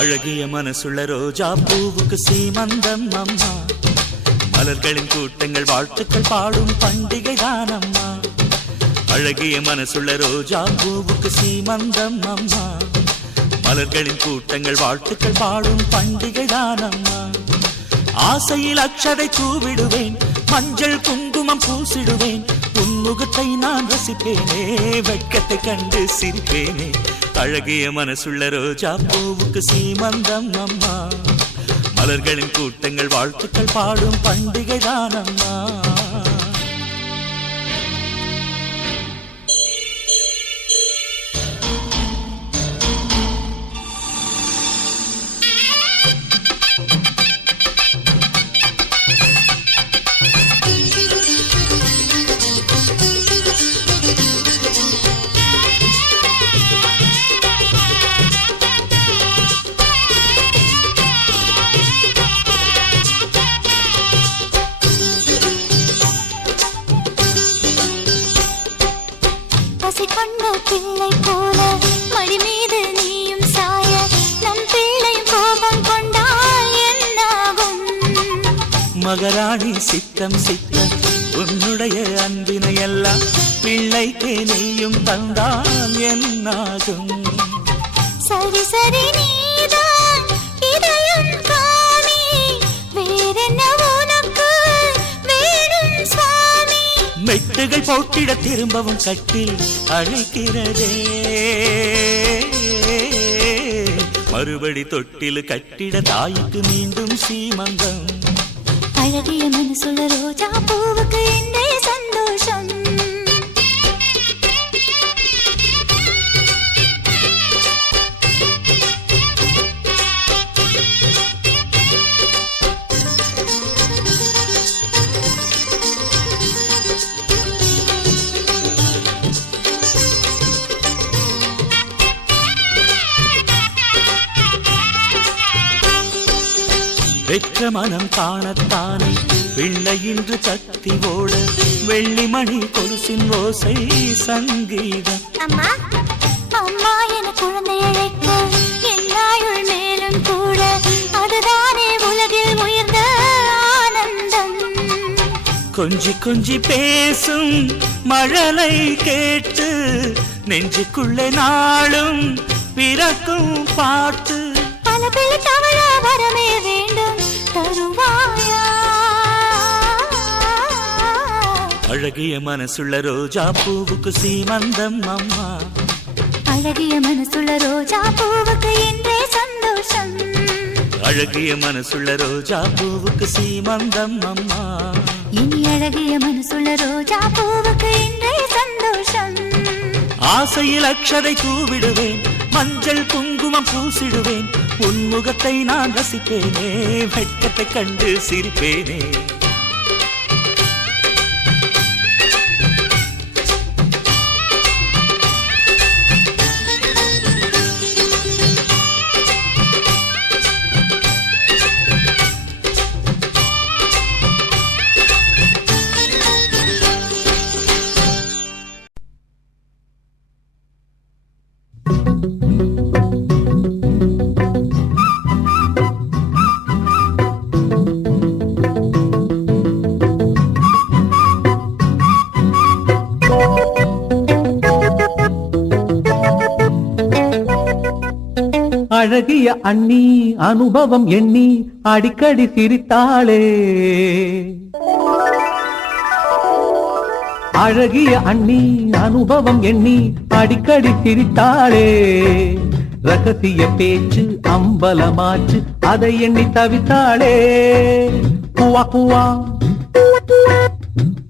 அழகிய மனசுள்ள ரோஜா பூவுக்கு சீமந்தம் அம்மா. மலர்களின் கூட்டங்கள் வாழ்த்துக்கள் பாடும் பண்டிகை தான் அம்மா. அழகிய மனசுள்ள ரோஜா பூவுக்கு சீமந்தம் அம்மா. மலர்களின் கூட்டங்கள் வாழ்த்துக்கள் பாடும் பண்டிகை தான் அம்மா. ஆசையில் அக்ஷதை தூவிடுவேன், மஞ்சள் குங்குமம் பூசிடுவேன். உன்முகத்தை நான் ரசிப்பேனே, வெட்கத்தை கண்டு சிரிப்பேனே. அழகிய மனசுள்ள ரோஜா பூவுக்கு சீமந்தம் அம்மா. மலர்களின் கூட்டங்கள் வாழ்த்துக்கள் பாடும் பண்டிகை தான் அம்மா. பிள்ளை போல மடி மீது நீயும் சாய, நம் பிள்ளை கோபம் கொண்டால் என்னாகும்? மகராணி சித்தம் சித்தம் உன்னுடைய அன்பினை எல்லாம் பிள்ளைக்கே நீயும் தந்தால் என்னாகும்? சரி சரி நீதான் இதயம் காமி, வேறென்ன உனக்கு வேணும் சுவாமி? மெட்டுகள் போட்டிட திரும்பவும் கட்டில் அழைக்கிறதே, மறுபடி தொட்டில் கட்டிட தாய்க்கு மீண்டும் சீமந்தம். அழகிய மனசுள்ள ரோஜா பூவுக்கு என்னே சந்தோஷம். பெற்ற மனம் காணத்தானே பிள்ளை இன்று கத்தி ஓட, வெள்ளிமணி கொலுசின் ஓசை சங்கீதம். அம்மா அம்மா என குழந்தை அழைக்க என்னாயுள் மேலும் கூட, அதுதானே உலகில் உயர்ந்த ஆனந்தம். கொஞ்சி கொஞ்சி பேசும் மழலை கேட்டு நெஞ்சுக்குள்ளே நாளும் பிறக்கும் பாட்டு. பல பிள்ளை தவழ வரமே வேண்டும் தருவாயா? அழகிய மனசுள்ள ரோஜா பூவுக்கு சீமந்தம் அம்மா. அழகிய மனசுள்ள ரோஜா பூவுக்கு என்றே சந்தோஷம். அழகிய மனசுள்ள ரோஜா பூவுக்கு சீமந்தம் அம்மா. இனி அழகிய மனசுள்ள ரோஜா பூவுக்கு என்றே சந்தோஷம். ஆசையில் அக்ஷதை தூவிடுவேன், மஞ்சள் குங்குமம் பூசிடுவேன். உன்முகத்தை நான் ரசிப்பேனே, வெட்கத்தை கண்டு சிரிப்பேனே. அழகிய அண்ணி அனுபவம் எண்ணி அடிக்கடி சிரித்தாளே. அழகிய அண்ணி அனுபவம் எண்ணி அடிக்கடி சிரித்தாளே. ரகசிய பேச்சு அம்பலமாச்சு அதை எண்ணி தவித்தாளே. குவா குவா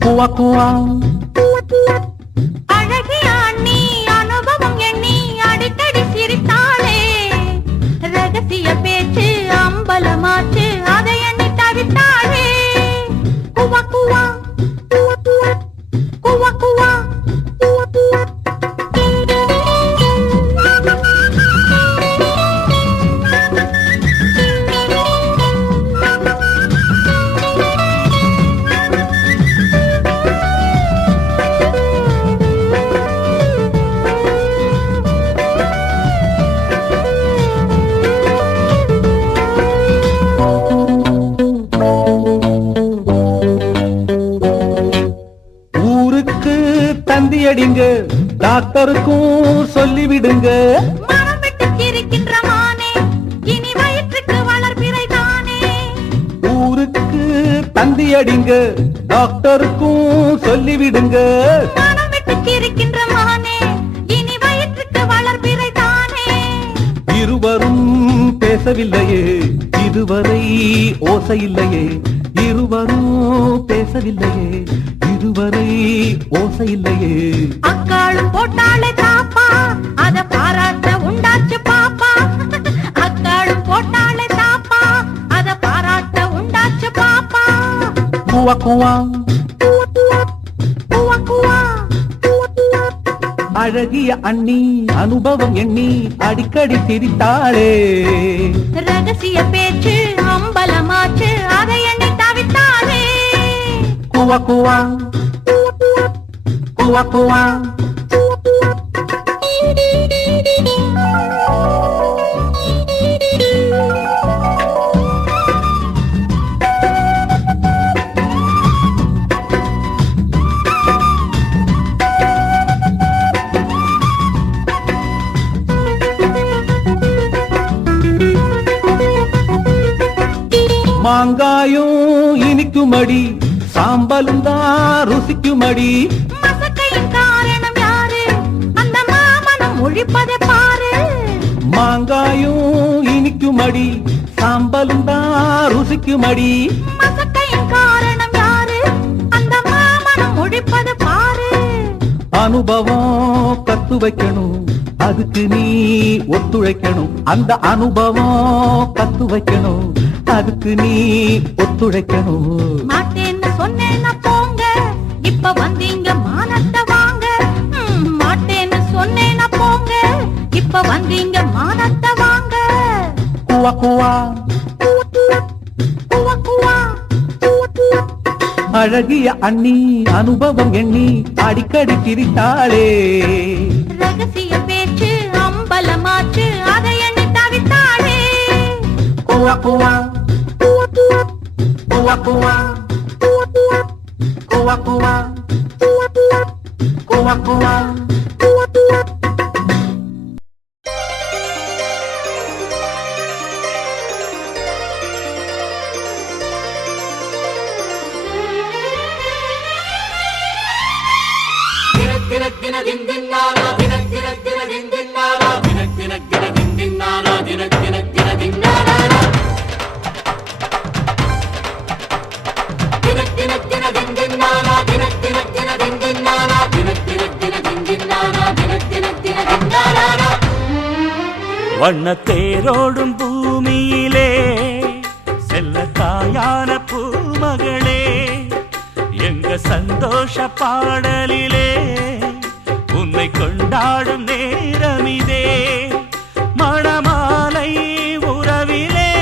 குவா குவா. அழகிய அண்ணி அனுபவம் எண்ணி அடிக்கடி சிரித்தாளே. ரகசிய பேச்சு அம்பலமாச்சு அதை எண்ணி தவித்தாளே. குவா குவா குவா குவா. டாக்டருக்கும் சொல்லிவிடுங்க. மனம் விட்டு சிரிக்கின்ற மானே இனி வயிற்றுக்கு வளர்பிறை தானே. ஊருக்கு தந்தி அடிங்க, டாக்டருக்கும் சொல்லிவிடுங்க. மனம் விட்டு சிரிக்கின்ற மானே இனி வயிற்றுக்கு வளர்பிறை தானே. இருவரும் பேசவில்லையே இதுவரை ஓசை இல்லையே, இருவரும் பேசவில்லையே இதுவரை ஓசை இல்லையே. அக்காளும் போட்டாளே தாப்பா அத பாராட்ட உண்டாச்சு பாப்பா. அக்காளும் போட்டாளே தாப்பா அத பாராட்ட உண்டாச்சு பாப்பா. குவா குவா குவா குவா. அழகிய அண்ணி அனுபவம் எண்ணி அடிக்கடி சிரித்தாளே. ரகசிய பேச்சு அம்பலமாச்சு அதை எண்ணி தவித்தாளே. குவா குவா குவா குவா. மாங்காயும் இனிக்குமடி, சாம்பலும் தான் ருசிக்குமடி. மசக்கையின் காரணம் யாரு அந்த மாமனம் ஒழிப்பதை பாரு. மாங்காயும் இனிக்குமடி, சாம்பலும் தான் ருசிக்குமடி. மசக்கையின் காரணம் யாரு அந்த மாமனம் ஒழிப்பதை பாரு. அனுபவம் கத்து வைக்கணும், அதுக்கு நீ ஒத்துழைக்கணும். அந்த அனுபவம் கத்து வைக்கணும், அதுக்கு நீ ஒத்துழைக்கணும். மாட்டேன்னு சொன்னேன்னா போங்க இப்ப வந்தீங்க மானத்தை வாங்க. மாட்டேன்னு சொன்னேன்னா போங்க இப்ப வந்தீங்க மானத்தை வாங்க. குவா குவா குவா குவா. அழகிய அண்ணி அனுபவம் எண்ணி அடிக்கடி சிரித்தாளே. ரகசிய பேச்சு அம்பலமாச்சு அதை எண்ணி தவித்தாளே. குவா குவா குவா குவா குவா குவா குவா குவா. வண்ணத்தேரோடும் பூமியிலே செல்ல தாயான பூமகளே, எங்க சந்தோஷ பாடலிலே உன்னை கொண்டாடும் நேரமிதே. மணமாலை உறவிலே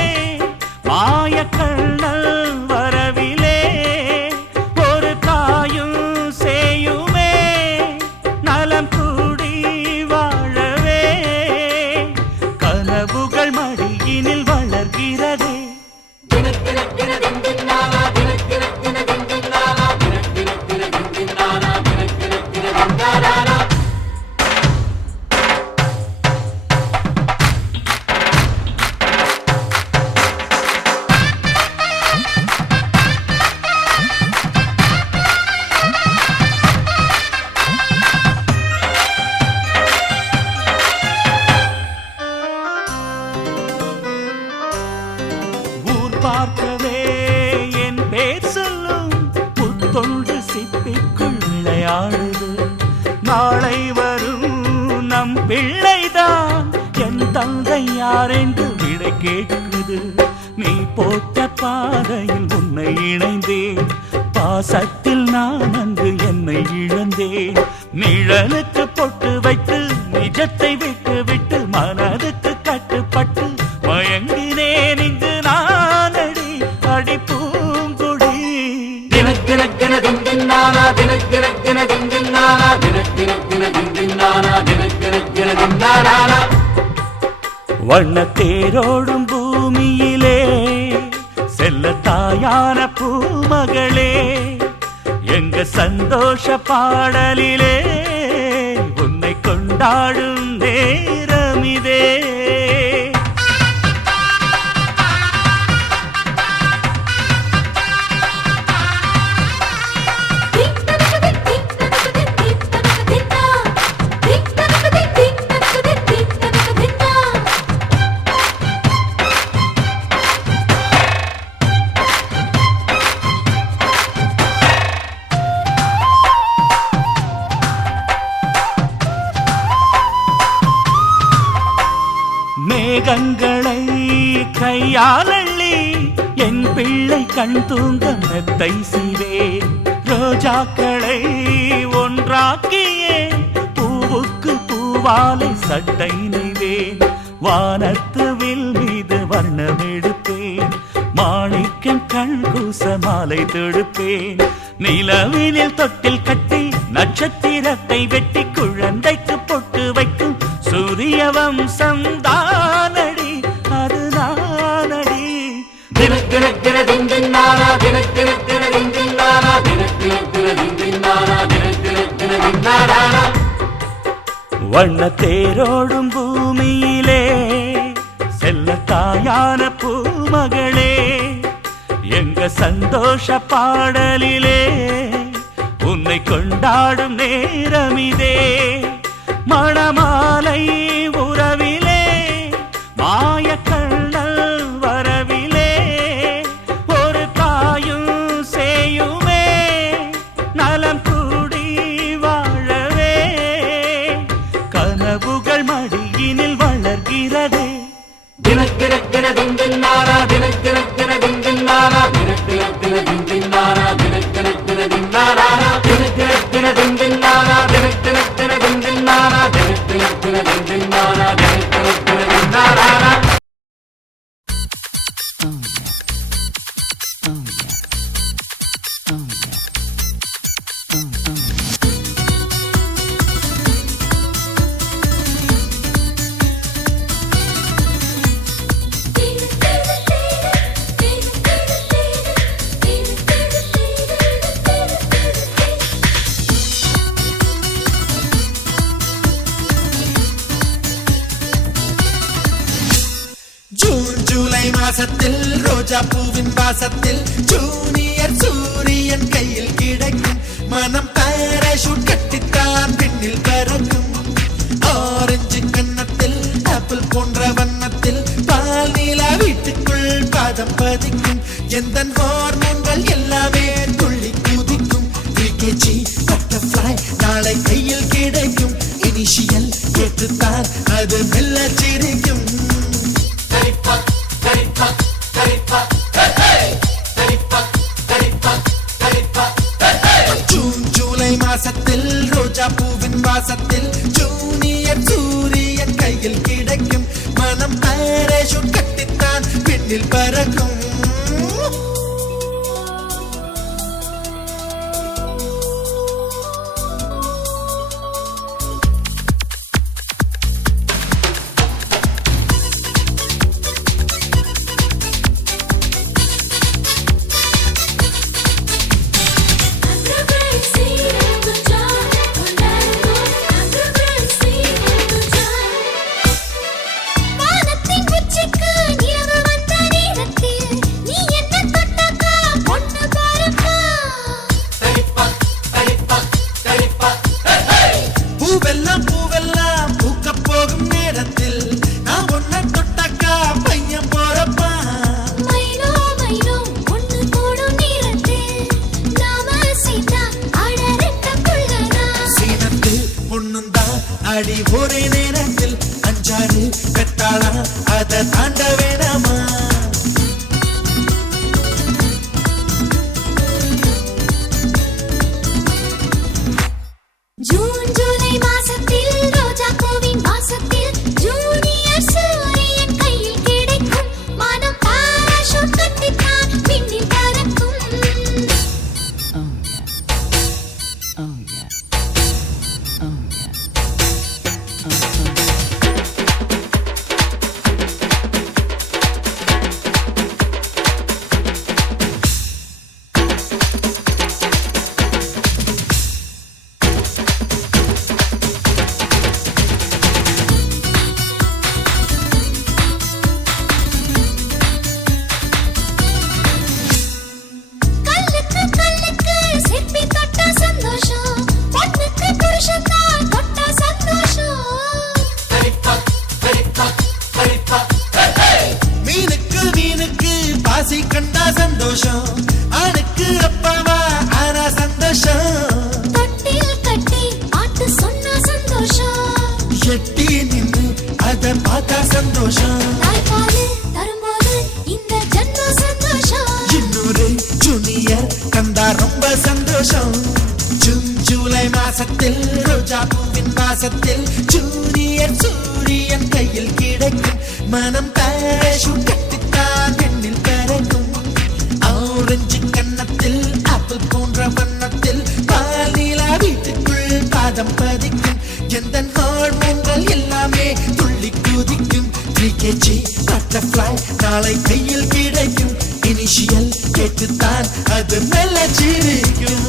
மாயக்கண்ணல் வரவிலே ஒரு தாயும் செய்யுமே நலம் கூடி வாழவே. கனவுகள் மடியினில் வளர்கிறதே. பார்க்கவே என் பேர் சொல்லும் புத்தொன்று சிப்பிக்குள் விளையாடுது. நாளை வரும் நம் பிள்ளைதான் என் தந்தை யாரென்று விடை கேட்குது. நீ போட்ட பாதையில் உன்னை இணைந்தேன், பாசத்தில் நான் அங்கு என்னை இழந்தேன். நிழலுக்கு பொட்டு வைத்து நிஜத்தை விட்டு விட்டு மனதுக்கு கட்டுப்பட்டு மயங்கினேன் இங்கு நான் அடி அடி பூங்குடி. தினக்கினக்கின தின்னானா தினக்கினக்கின தின்னானா தினக்கினக்கின தின்னானா தினக்கினக்கின தின்னானா. வண்ணத்தேரோடும் பூமியிலே செல்ல தாயான பூமகளே, எங்க சந்தோஷ பாடலிலே உன்னை கொண்டாடும் நேரமிதே. மேகங்களை கையால் அள்ளி என் பிள்ளை கண் தூங்க மெத்தை செய்வேன். ரோஜாக்களை ஒன்றாக்கியே பூவுக்கு பூவாலை சட்டை நெய்வேன். வானத்து வில் மீது வர்ணம் எடுப்பேன். மாணிக்கம் கண் கூச மாலை தொடுப்பேன். நிலவினில் தொட்டில் கட்டி நட்சத்திரத்தை வெட்டி குழந்தைக்கு பொட்டு வைக்கும் சூரிய வம்சம் தானடி, அது நானடி. வண்ண தேரோடும் பூமியிலே செல்ல தாயான பூமகளே, எங்க சந்தோஷ பாடலிலே உன்னை கொண்டாடும் நேரமிதே. மணமாலை உறவிலே மாயக்கண்ணல் வரவிலே ஒரு தாயும் செய்யுமே நலம் கூடி வாழவே. கனவுகள் மடியினில் வளர்கிறதே. மாசத்தில் ரோஜா பூவின் வாசத்தில் ஜூனியர் சூரியன் கையில் கிடைக்கும். மனம் பாராசூட் கட்டித்தான் பின்னில் பறக்கும். ஆரஞ்சு கன்னத்தில் ஆப்பிள் போன்ற வண்ணத்தில் பால் நீலா வீட்டுக்குள் பாதம் பதிக்கும். எந்த ஹார்மோன்கள் எல்லாமே துள்ளி குதிக்கும். பிகேஜி பட்டர்ஃப்ளை நாளை கையில் கிடைக்கும். இனிஷியல் கேட்டுத்தான் அது மெல்ல சிரிக்கும். ஜூன் ஜூலை மாசத்தில் ரோஜா பூவின் வாசத்தில் ஜூனியர் சூரியன் கையில் கிடைக்கும். மனம் பாராசூட் கட்டித்தான் பின்னில் பறக்கும். அடி ஒரே நேரத்தில் அஞ்சாறு பெத்தாளா அதை தாண்ட வேணாமா. ஜூன் ஜூலை மாசத்தில் ரோஜா பூவின் வாசத்தில் ஜூனியர் சூரியன் கையில் கிடைக்கும். மனம் பாராசூட் கட்டித்தான் பின்னில் பறக்கும். ஆசை கண்டா சந்தோஷம் ஆணுக்கு அப்பாவா ஆனா சந்தோஷம் தொட்டில் கட்டி பாட்டு சொன்னா சந்தோஷம் எட்டி நின்று அத பார்த்தா சந்தோஷம் தாய்ப்பாலு தரும்போது இந்த ஜன்மம் சந்தோஷம் இன்னொரு ஜூனியர் கண்டா ரொம்ப சந்தோஷம் ஜூன் ஜூலை மாசத்தில் ரோஜா பூவின் வாசத்தில் ஜூனியர் சூரியன் கையில் கிடைக்கும் மனம் பேஷும் கட்டித்தான் பெண்ணில் பறக்கும் ஆரஞ்சு கன்னத்தில் ஆப்பிள் போன்ற வண்ணத்தில் பால் நீலா வீட்டுக்குள் பாதம் பதிக்கும் எந்த ஹார்மோன்கள் எல்லாமே துள்ளி குதிக்கும் 3kg பட்டர்ஃப்ளை நாளை கையில் கிடைக்கும் இனிஷியல் கேட்டுத்தான் அது மெல்ல சிரிக்கும்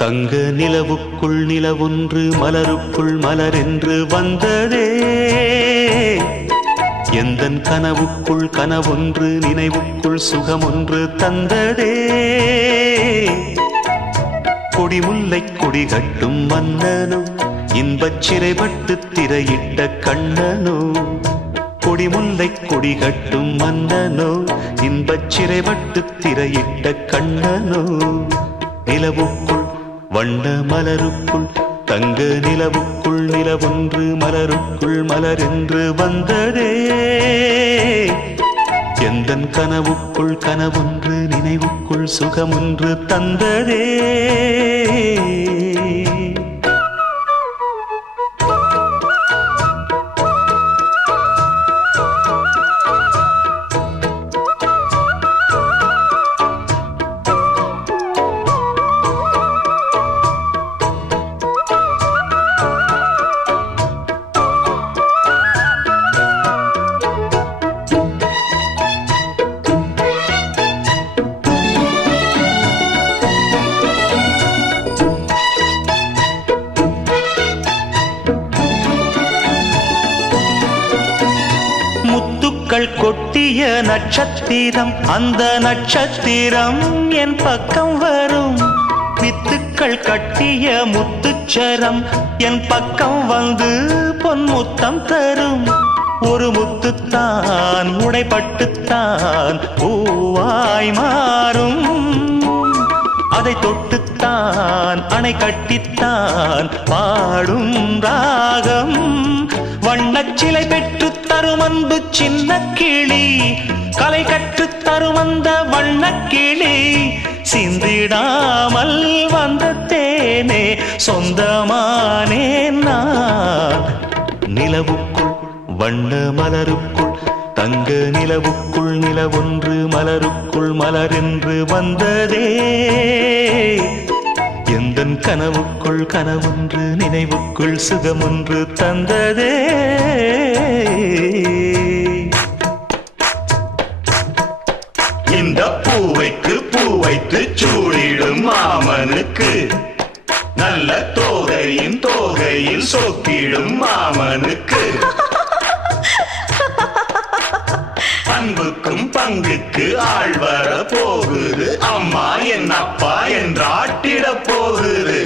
தங்க நிலவுக்குள் நிலவொன்று மலருக்குள் மலரென்று வந்ததே எந்தன் கனவுக்குள் கனவொன்று நினைவுக்குள் சுகமொன்று தந்ததே கொடிமுல்லை கொடி கட்டும் மன்னனோ இன்பச் சிறைப்பட்டு திரையிட்ட கண்ணனோ கொடிமுல்லை கொடி கட்டும் மன்னனோ இன்பச் சிறைப்பட்டு திரையிட்ட கண்ணனோ நிலவுக்குள் வண்ண மலருக்குள் தங்க நிலவுக்குள் நிலவொன்று மலருக்குள் மலரென்று வந்ததே எந்தன் கனவுக்குள் கனவொன்று நினைவுக்குள் சுகமொன்று தந்ததே கொட்டிய நட்சத்திரம் அந்த நட்சத்திரம் என் பக்கம் வரும் வித்துக்கள் கட்டிய முத்துச்சரம் என் பக்கம் வந்து பொன்முத்தம் தரும் ஒரு முத்துத்தான் உடைப்பட்டுத்தான் பூவாய் மாறும் அதை தொட்டுத்தான் அணை கட்டித்தான் பாடும் ராகம் வண்ணச்சிலை பெற்று தரும் அன்பு சின்ன கிளி கலை கற்று தரும் அந்த வண்ணக்கிளி சிந்திடாமல் வந்த தேனே சொந்தமானேன் நான் நிலவுக்குள் வண்ண மலருக்குள் தங்க நிலவுக்குள் நிலவொன்று மலருக்குள் மலரென்று வந்ததே எந்தன் கனவுக்குள் கனவொன்று நினைவுக்குள் சுகமொன்று தந்ததே இந்த பூவைக்கு பூ வைத்து சூடிடும் மாமனுக்கு நல்ல தோகையின் தோகையில் சொக்கிடும் மாமனுக்கு அன்புக்கும் பங்குக்கு ஆள் வர போகுது அம்மா என் அப்பா என்றாட்டிட போகுது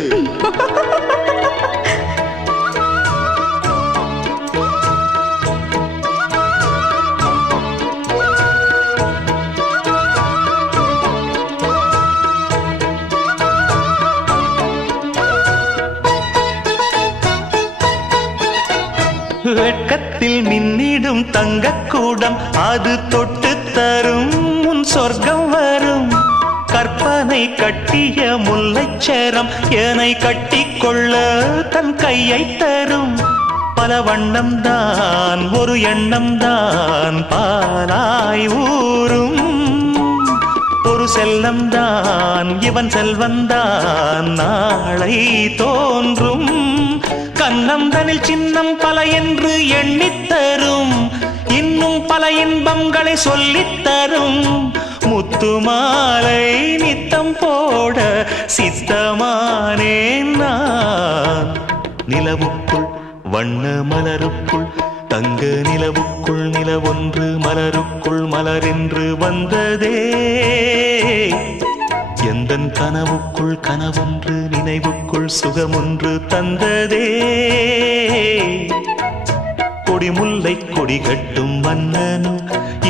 வெட்கத்தில் மின்னிடும் தங்கக்கூடம் அது தொட்டு தரும் உன் சொர்க்கம் வரும் கற்பனை கட்டிய முல்லைச்சரம் ஏனை கட்டிக்கொள்ள தன் கையை தரும் பல வண்ணம் தான் ஒரு எண்ணம் தான் பாலாய் ஊரும் ஒரு செல்லம் தான் இவன் செல்வந்தான் நாளை தோன்றும் கன்னம் தனில் சின்னம் பல என்று எண்ணித்தரும் இன்னும் பல இன்பங்களை சொல்லித்தரும் முத்து மாலை நித்தம் போட சித்தமானேன் நான் நிலவுக்குள் வண்ண மலருக்குள் தங்க நிலவுக்குள் நிலவொன்று மலருக்குள் மலரென்று வந்ததே எந்தன் கனவுக்குள் கனவொன்று நினைவுக்குள் சுகமொன்று தந்ததே கொடிமுல்லை கொடி கட்டும் மன்னனோ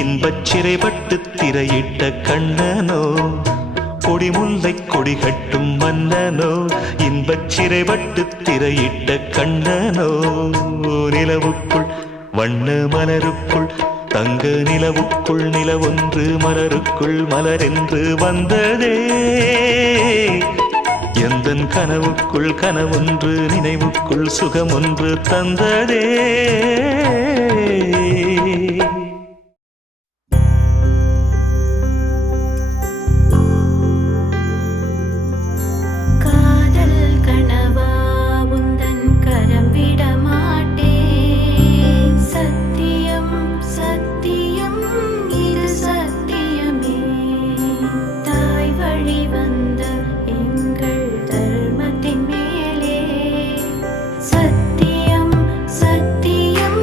இன்பச் சிறைப்பட்டு திரையிட்ட கண்ணனோ கொடிமுல்லை கொடி கட்டும் மன்னனோ இன்பச் சிறைப்பட்டு திரையிட்ட கண்ணனோ நிலவுக்குள் வண்ண மலருக்குள் தங்க நிலவுக்குள் நிலவொன்று மலருக்குள் மலரென்று வந்ததே எந்தன் கனவுக்குள் கனவொன்று நினைவுக்குள் சுகமொன்று தந்ததே காதல் கனவா உந்தன் கரம் விட மாட்டேன் சத்தியம் சத்தியம் இது சத்தியமே தாய் வழி வந்த எங்கள் தர்மத்தின் மேலே சத்தியம் சத்தியம்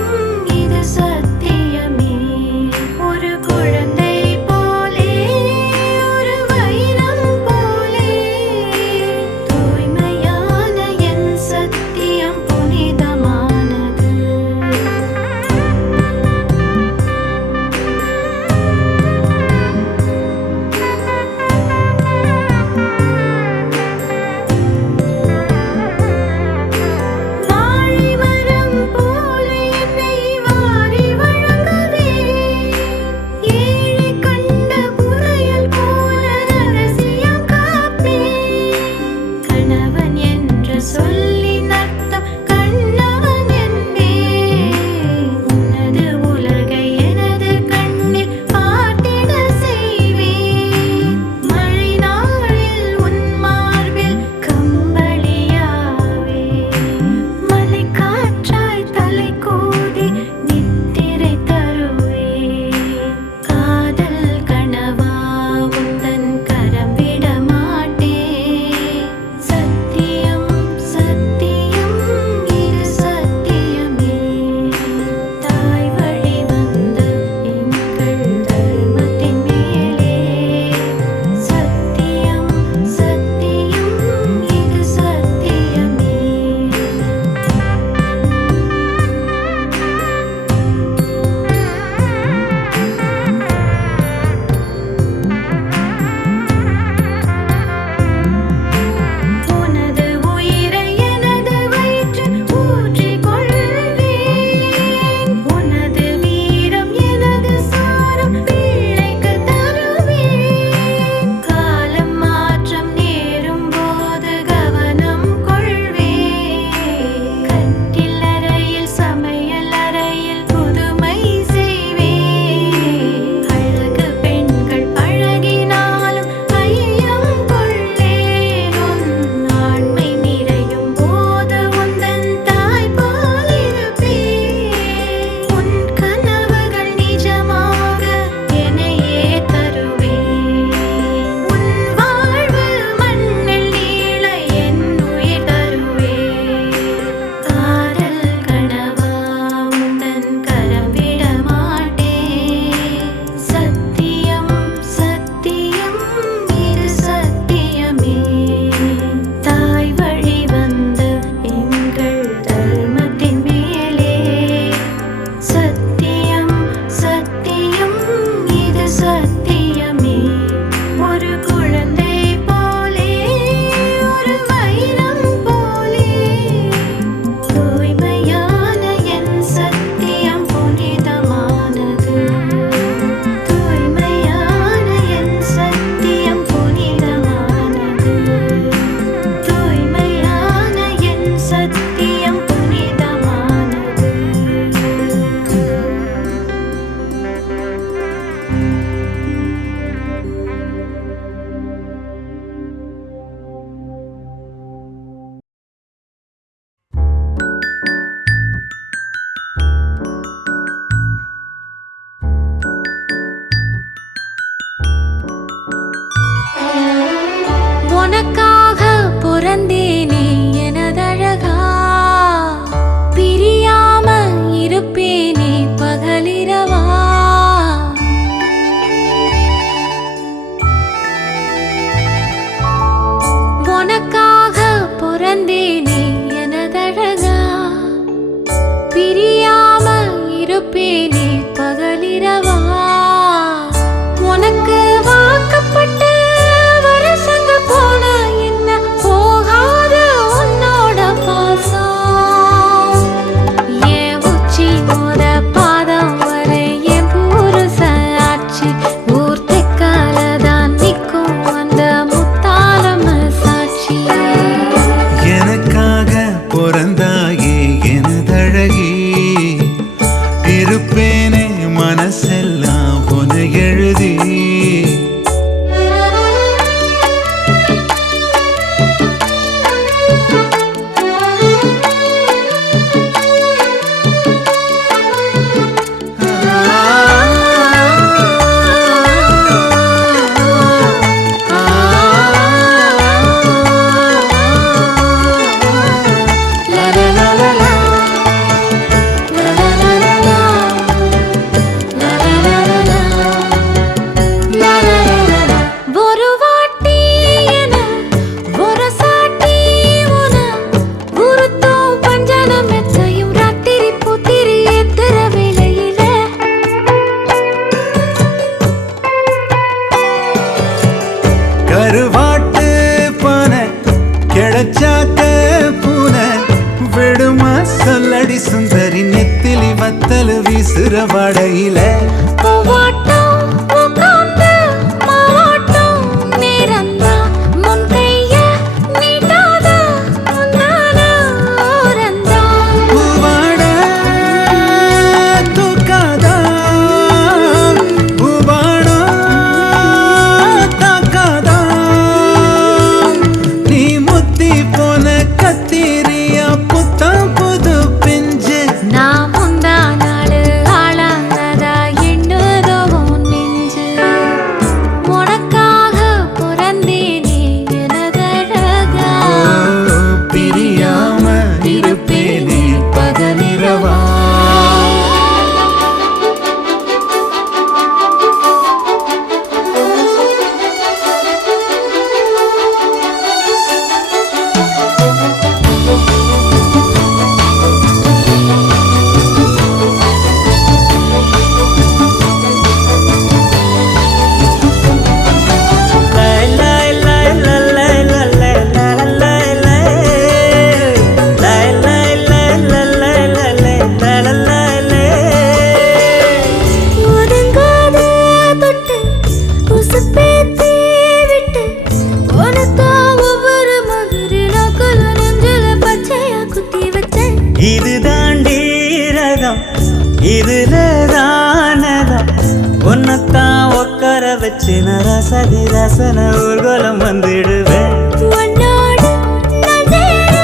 இருப்பேனே பகலிரவா உனக்கு வாக்கப்பட்டு வருஷங்க போன என்ன போகாத உன்னோட பாசம் என் உச்சி மோத பாதம் வரை என் புருஷ ஆட்சி ஊர் தெக்காலதான் நிற்கும் அந்த முத்தாலம சாட்சி எனக்காக பிறந்தாயே எனதழகி இருப்பேனே மனசெல்லாம் உன எழுதி ஒரு வாட்டி என ஒரு சாட்டி உன குருத்தம் பஞ்சனம் மெத்தையும் ராத்திரி புத்திரி எத்திர வேளையில கருவாட்டு பானை கிடைச்சாக்க பூனை விடுமா சொல்லடி சுந்தரி நெத்திலி வத்தல் வீசுற வடையில பூவாட்டம் உட்கார்ந்து மாவாட்டம் நேரந்தான் முன் கைய நீட்டாத முன்னால ஓரந்தான் பூவாட தூக்காதா பூவாடா தாக்காதா நீ முத்தி போன கத்திரியா புத்தம் புது பிஞ்சு நான் முந்தா நாளு ஆளானதா எண்ணுதோ உன் நெஞ்சு உனக்காக பிறந்தேனே எனதழகா பிரியாம இருப்பேனே பகலிரவா ஒதுங்காத தொட்டு உசுப்பேத்தி விட்டு உனக்கா ஒவ்வொரு மதுரிலாக்கள் நெஞ்சில பச்சையா குத்தி வச்சேன் இது தாண்டி ரகம் இதுல தானதம் உன்னத்தான் உட்கார வச்சு நான் ரசதி ரசன ஊர்கோலம் வந்துடுவேன் உன்னோடு நான் சேர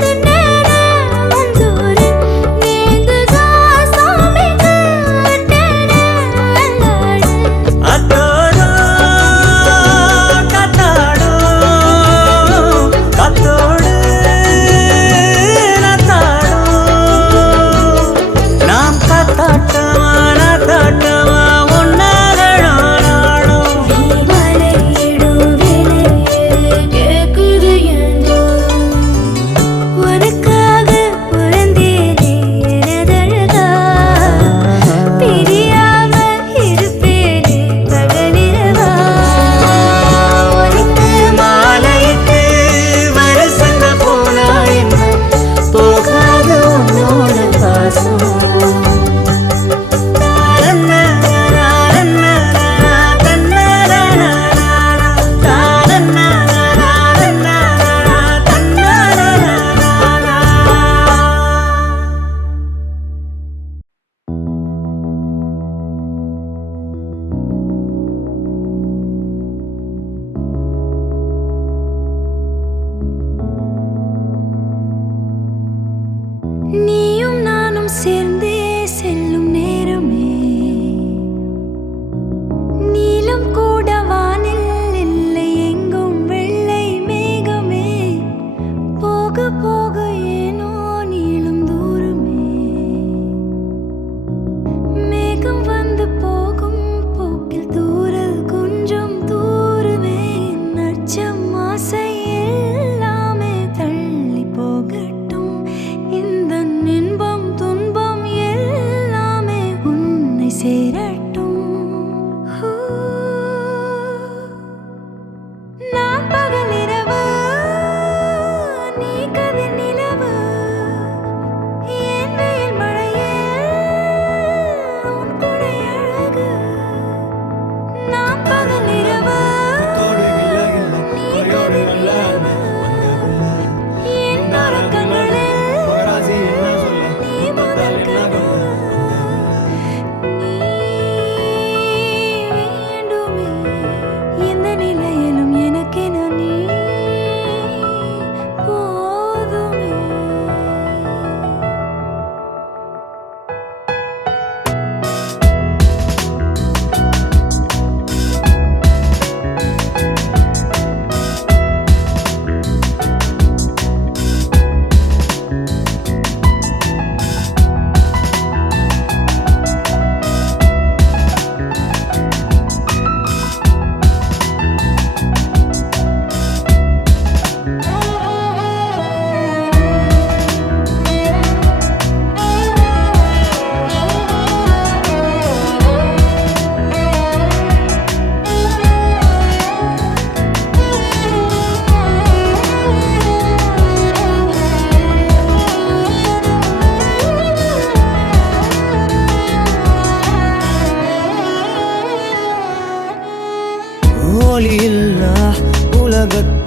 திண்ணற வந்தோரு நீங்குதா சாமிக்கு அட்டட அல்லாடு அத்தோடும் கத்தாடும் கத்தோடு நத்தாடும் நாம் கத்தாட்டமா நத்தாட்டமா ஒன்னாகணும் நாடும் மலையிடும் விலையிருக்கு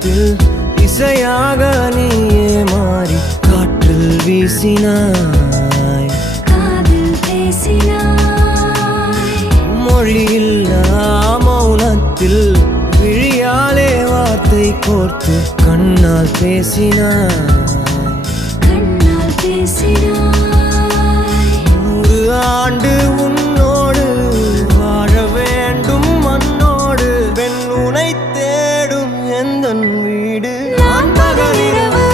மௌனத்தில் இசையாக நீயே மாறி காற்றில் வீசினாய், காதில் பேசினாய். மொழியில்லா மௌனத்தில் விழியாலே வார்த்தை கோர்த்து கண்ணால் பேசினாய், கண்ணால் பேசினாய். 100 ஆண்டு உன்னோடு வாழ வேண்டும் மண்ணோடு, பெண் உனை தேடும் எந்தன் வீடு. நான் பகலிரவு,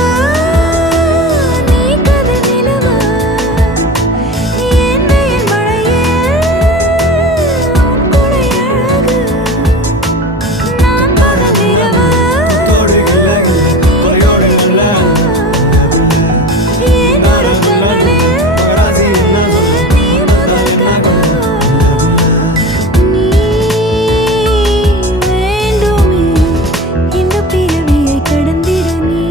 நீ கதிர் நிலவு. நீ என் வெயில் மழையில் உன் குடை அழகு. நான் பகலிரவு, என் உறக்கங்களில் நீ முதல் கனவு. நீ வேண்டுமே இந்த பிறவியை கடந்திட, நீ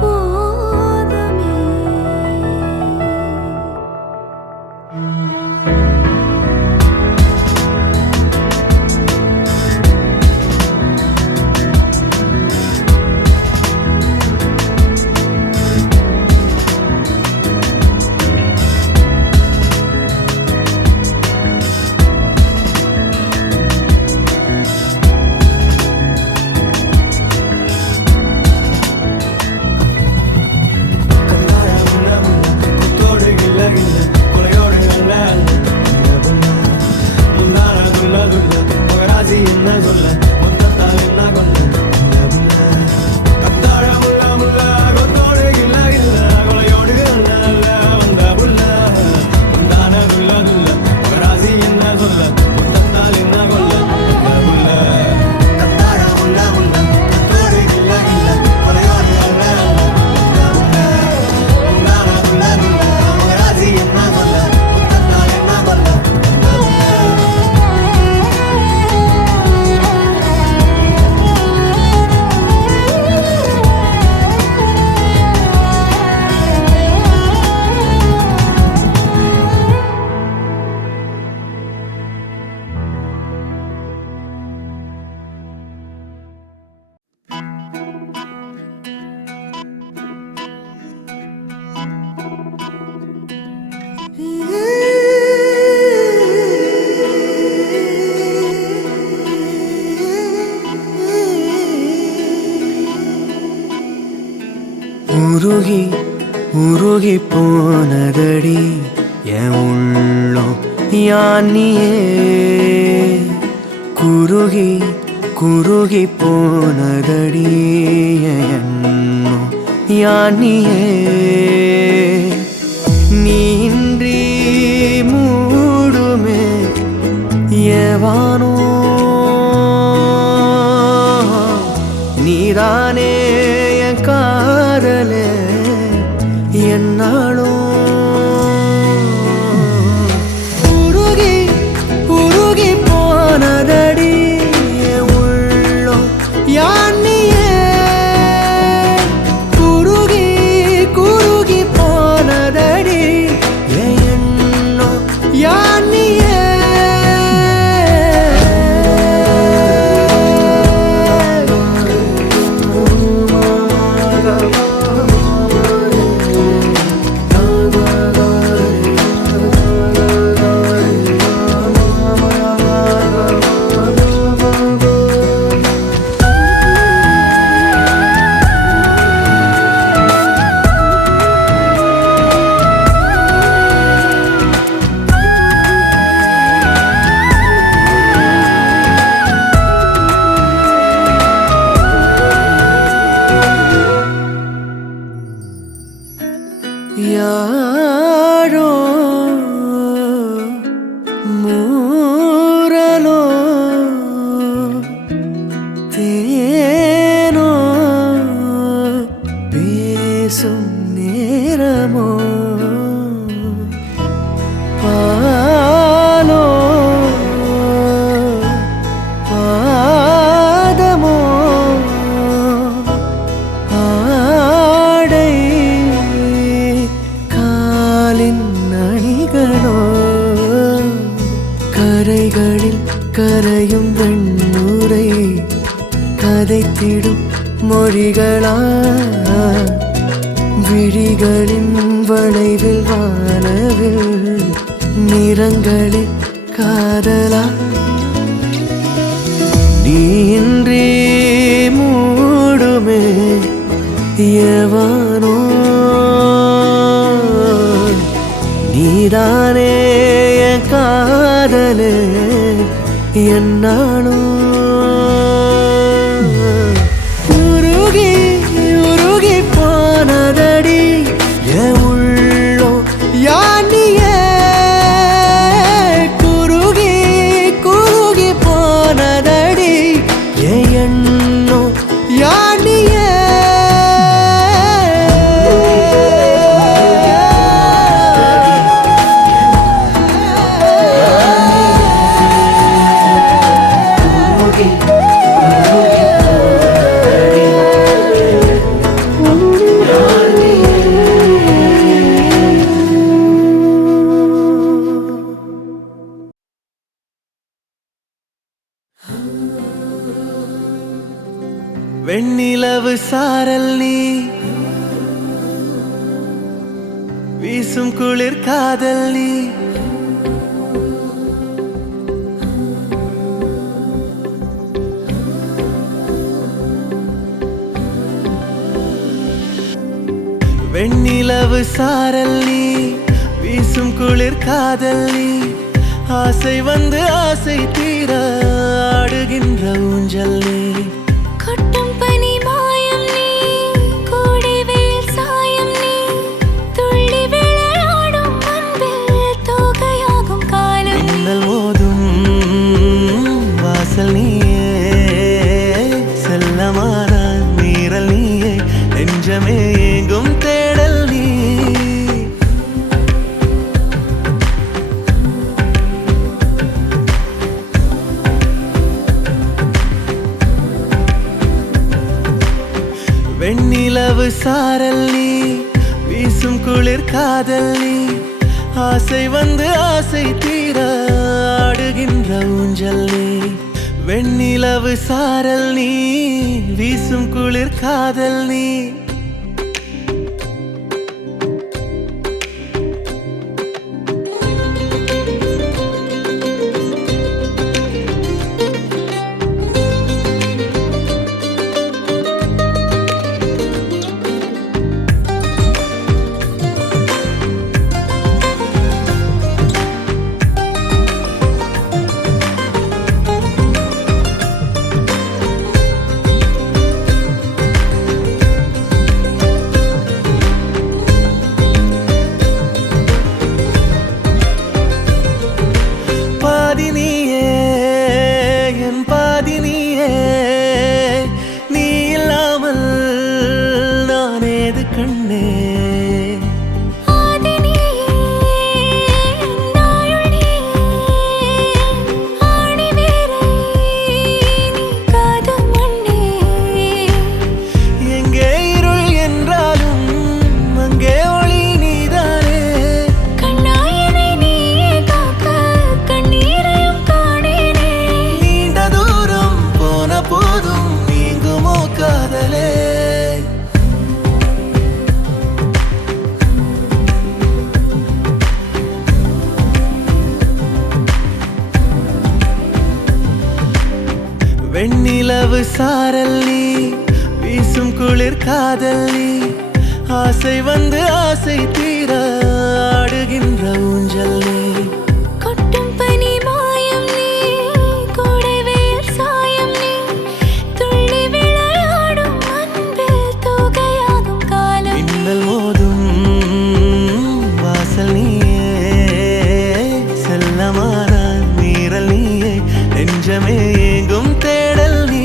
போதுமே. உருகி உருகி போனதடி என் உள்ளம் யானியே, குருகி குருகி போனதடி என் எண்ணம் யானியே. நீன்றி மூடுமே ஏவானோ, நீதானே என் காதலே என்னாலும். உருகி உருகி போனதடி என் உள்ளம் யானியே, குருகி குருகி போனதடி என் எண்ணம் யானியே. யாரோ மூரலோ தேனோ பேசும் நேரமோ, பாலோ பாதமோ ஆடை காலின் அணிகளோ, கரைகளில் கரையும் வெண்ணுரை வதைத்திடும் மொழிகளா விழிகளின் வளைவில் வானவில் நிறங்களில் காதலா நீன்றி மூடுமே எவனோ நீதானே என் காதலே என்னானோ உருகி உருகி போனதடி என் உள்ளோ யானியே குருகி குருகி போனதடி என் எண்ணோ யானியே வெண்ணிலவு சாரல் நீ வீசும் குளிர் காதல் நீ வெண்ணிலவு சாரல் நீ வீசும் குளிர் காதல் நீ ஆசை வந்து ஆசை தீர ஆடுகின்ற ஊஞ்சல் நீ கொட்டும் பனி மாயம் நீ கோடை வெயில் சாயம் நீ துள்ளி விளையாடும் அன்பில் தோகையாகும் காலம் மின்னல் மோதும் வாசல் நீயே செல்லமான நீரல் நீயே நெஞ்சமே எங்கும் தேடல் நீ வெண்ணிலவு சாரல் நீ வீசும் குளிர் காதல் நீ ஆசை வந்து ஆசை தீர ஆடுகின்ற ஊஞ்சல் நீ வெண்ணிலவு சாரல் நீ வீசும் குளிர் காதல் நீ வெண்ணிலவு சாரல் நீ வீசும் குளிர் காதல் நீ ஆசை வந்து ஆசை தீர ஆடுகின்ற ஊஞ்சல் நீ கொட்டும் பனி மாயம் நீ கோடை வெயில் சாயம் நீ துள்ளி விளையாடும் அன்பில் தோகையாகும் காலம் மின்னல் மோதும் வாசல் நீயே செல்லமான நீரல் நீயே நெஞ்சமே எங்கும் தேடல் நீ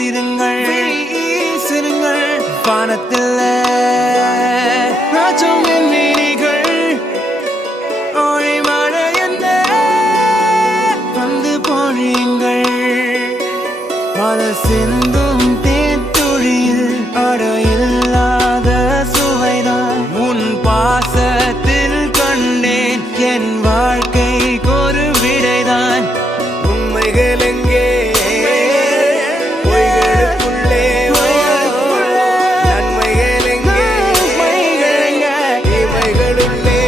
வீசிருங்கள் வீசிருங்கள் வானத்தில் ராஜம் என் மீனிகள் ஓய் மழை என்ன வந்து பொழியுங்கள் பல சிந்தும் தேத்துழியில் அடையில்லாத சுவைதான் உன் பாசத்தில் கண்டேன் என் வாழ்க்கைக்கு ஒரு விடைதான் உண்மைகள் எங்கே பொய்களுக்குள்ளே நன்மைகள் எங்கே இமைகளுள்ளே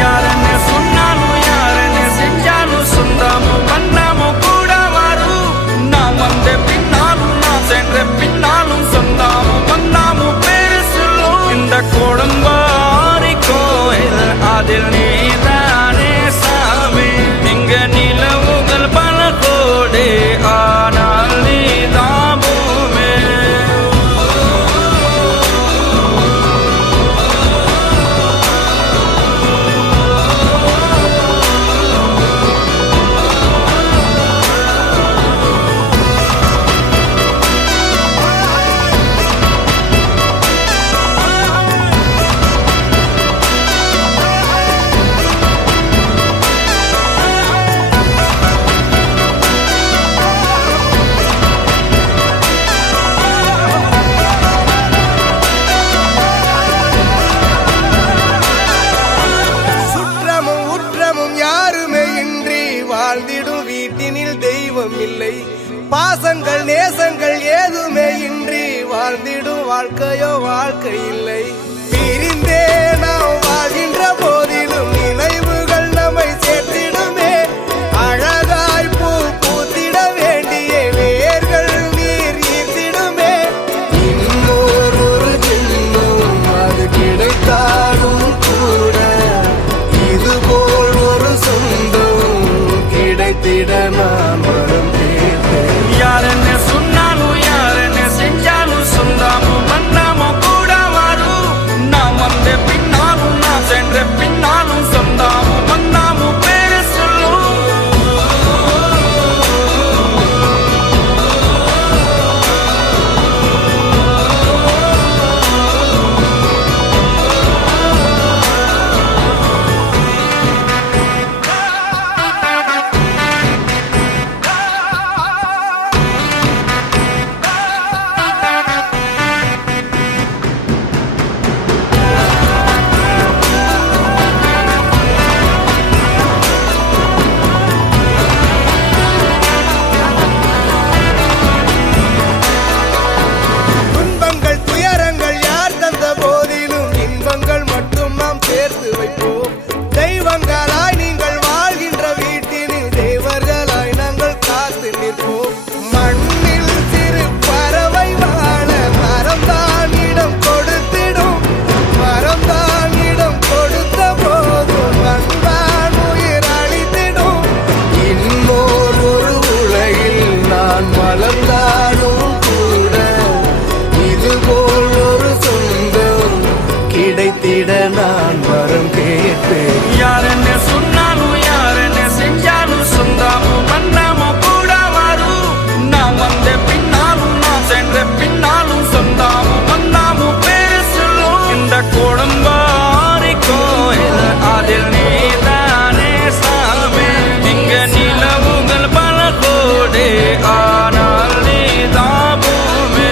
யாரென்ன சொன்னாலும் யாரென்ன செஞ்சாலும் சொந்தாமும் பண்ணாமும் கூட வரும் நான் வந்த பின்னாலும் நான் சென்ற பின்னாலும் சொந்தாமும் பண்ணாமும் பேரு சொல்லும் இந்த கோடம்பாரி கோயில் அதில் நீதானே சாமி இங்க நிலவுகள் பல கோடி ஆனால் நீதான் பூமி சுற்றமும் உற்றமும் யாருமே இன்றி வாழ்ந்திடும் வீட்டினில் தெய்வம் இல்லை பாசங்கள் நேசங்கள் ஏதுமே இன்றி வாழ்ந்திடும் வாழ்க்கையோ வாழ்க்கை இல்லை பிரிந்தே நாம் வாழ்கின்ற போதிலும் நினைவுகள் நம்மை சேர்த்திடுமே அழகாய் பூ பூத்திட வேண்டிய வேர்கள் நீர் ஈர்த்திடுமே இன்னொரு ஜென்மம் அது கிடைத்தாலும் கூட இதுபோல் ஒரு சொந்தம் கிடைத்திட நான் வரம் கேட்டேன் யாரென்ன சொன்னாலும் யாரென்ன செஞ்சாலும் சொந்தாமும் பண்ணாமும் கூட வரும் நான் வந்த பின்னாலும் நான் சென்ற பின்னாலும் சொந்தாமும் பண்ணாமும் பேரு சொல்லும் துன்பங்கள் துயரங்கள் யார் தந்த போதிலும் இன்பங்கள் மட்டும் நாம் சேர்த்து வைப்போம் தெய்வங்களாய் நீங்கள் வாழ்கின்ற வீட்டினில் தேவர்களாய் நாங்கள் காத்து நிற்போம் மண்ணில் சிறு பறவை வாழ மரம்தான் இடம் கொடுத்திடும் மரம்தான் இடம் கொடுத்த போதும் அன்பான் உயிர் அளித்திடும் இன்னொரு ஒரு உலகில் நான் வளர்ந்தாலும் கூட இதுபோல் ஒரு சொந்தம் கிடைத்திட நான் வரம் கேட்பேன் யாரென்ன சொன்னாலும் யாரென்ன செஞ்சாலும் சொந்தாமும் பண்ணாமும் கூட வரும் நான் வந்த பின்னாலும் நான் சென்ற பின்னாலும் சொந்தாமும் பண்ணாமும் பேரு சொல்லும் இந்த கோடம்பாரி கோயில் அதில் நீதானே சாமி இங்க நிலவுகள் பல கோடி ஆனால் நீதான் பூமி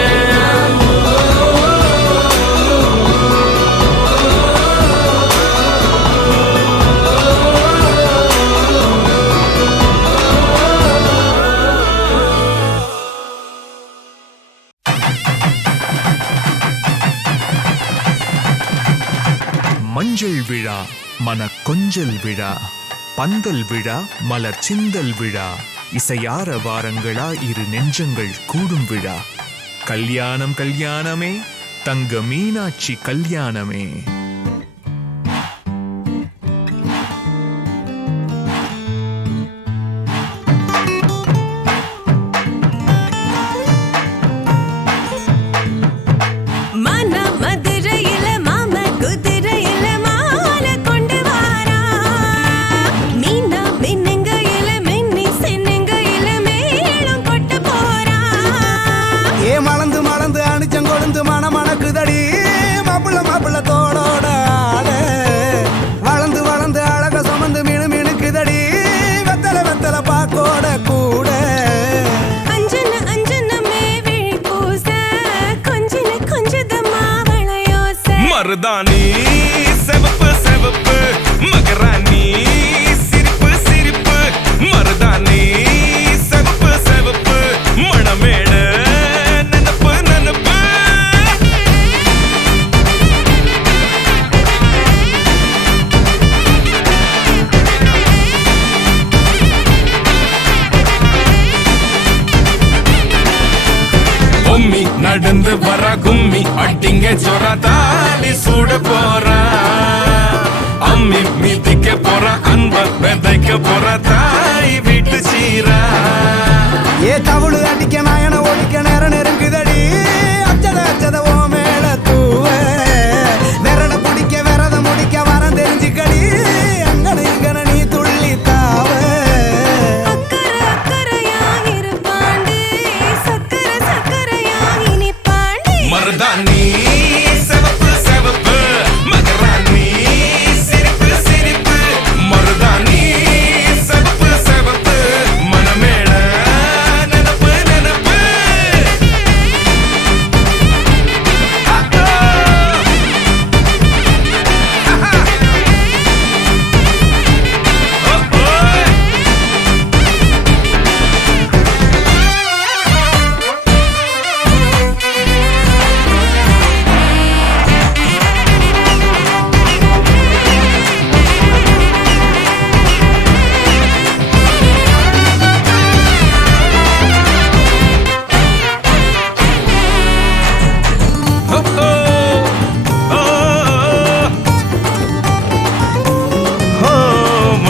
மஞ்சள் விழா மன கொஞ்சல் விழா பந்தல் விழா மலர் சிந்தல் விழா இசையார வாரங்களா இரு நெஞ்சங்கள் கூடும் விழா கல்யாணம் கல்யாணமே தங்க மீனாட்சி கல்யாணமே மீனா மின்னுங்க இல மின்னி சின்னுங்க இல மேளம் கொட்ட போறா மருதாணி செவப்பு செவப்பு மகராணி சிரிப்பு சிரிப்பு மருதாணி செவப்பு செவப்பு மணமேடு நனப்பு நனப்பு பொம்மி நடந்து வர கும்மி அட்டிங்க சொர தாலி சூட போறா அம்மி மீதிக்க போற அன்ப விதைக்க போற தாய் வீட்டு சீரா ஏ தவுளு அடிக்க நாயன ஓடிக்க நேரம் நெருங்குதடி அச்சத அச்சத ஓ மேல தூவ விரட பிடிக்க விரத முடிக்க வரம் தெரிஞ்சுக்கடி அங்கன இங்கன நீ துள்ளி தாவ அக்கறை அக்கறையாயிருப்பாண்டி சக்கரை சக்கரையாயினிப்பாண்டி மருதாணி செவப்பு செவப்பு மகராணி சிரிப்பு சிரிப்பு மருதாணி செவப்பு செவப்பு மணமேட நனப்பு நனப்பு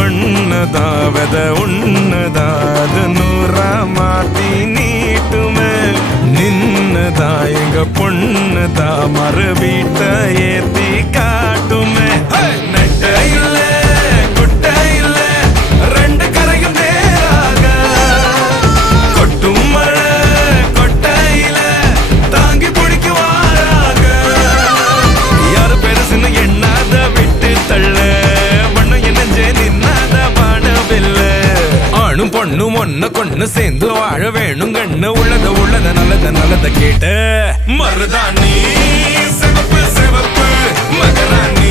மண்ணதாவத உன்னதாது நூறா மாத்தி நீட்டுமே நின்னதா எங்க பொண்ணுதா மறு வீட்ட ஏத்தி காட்டுமே நெட்ட இல்ல குட்ட இல்ல ரெண்டு கரையும் நேராக கொட்டும் மழை கொட்டையில தாங்கி பிடிக்குவாராக யாரு பெருசுன்னு எண்ணாத விட்டு தள்ள மண்ணும் என்னஞ்சே நின்னாத வானவில்ல ஆணும் பொண்ணும் ஒன்ன கொண்டு சேர்ந்து வாழ வேணும் கண்ணு உள்ளத உள்ளத நல்லத நல்லத கேட்ட மருதாணி சிவப்பு சிவப்பு மகராணி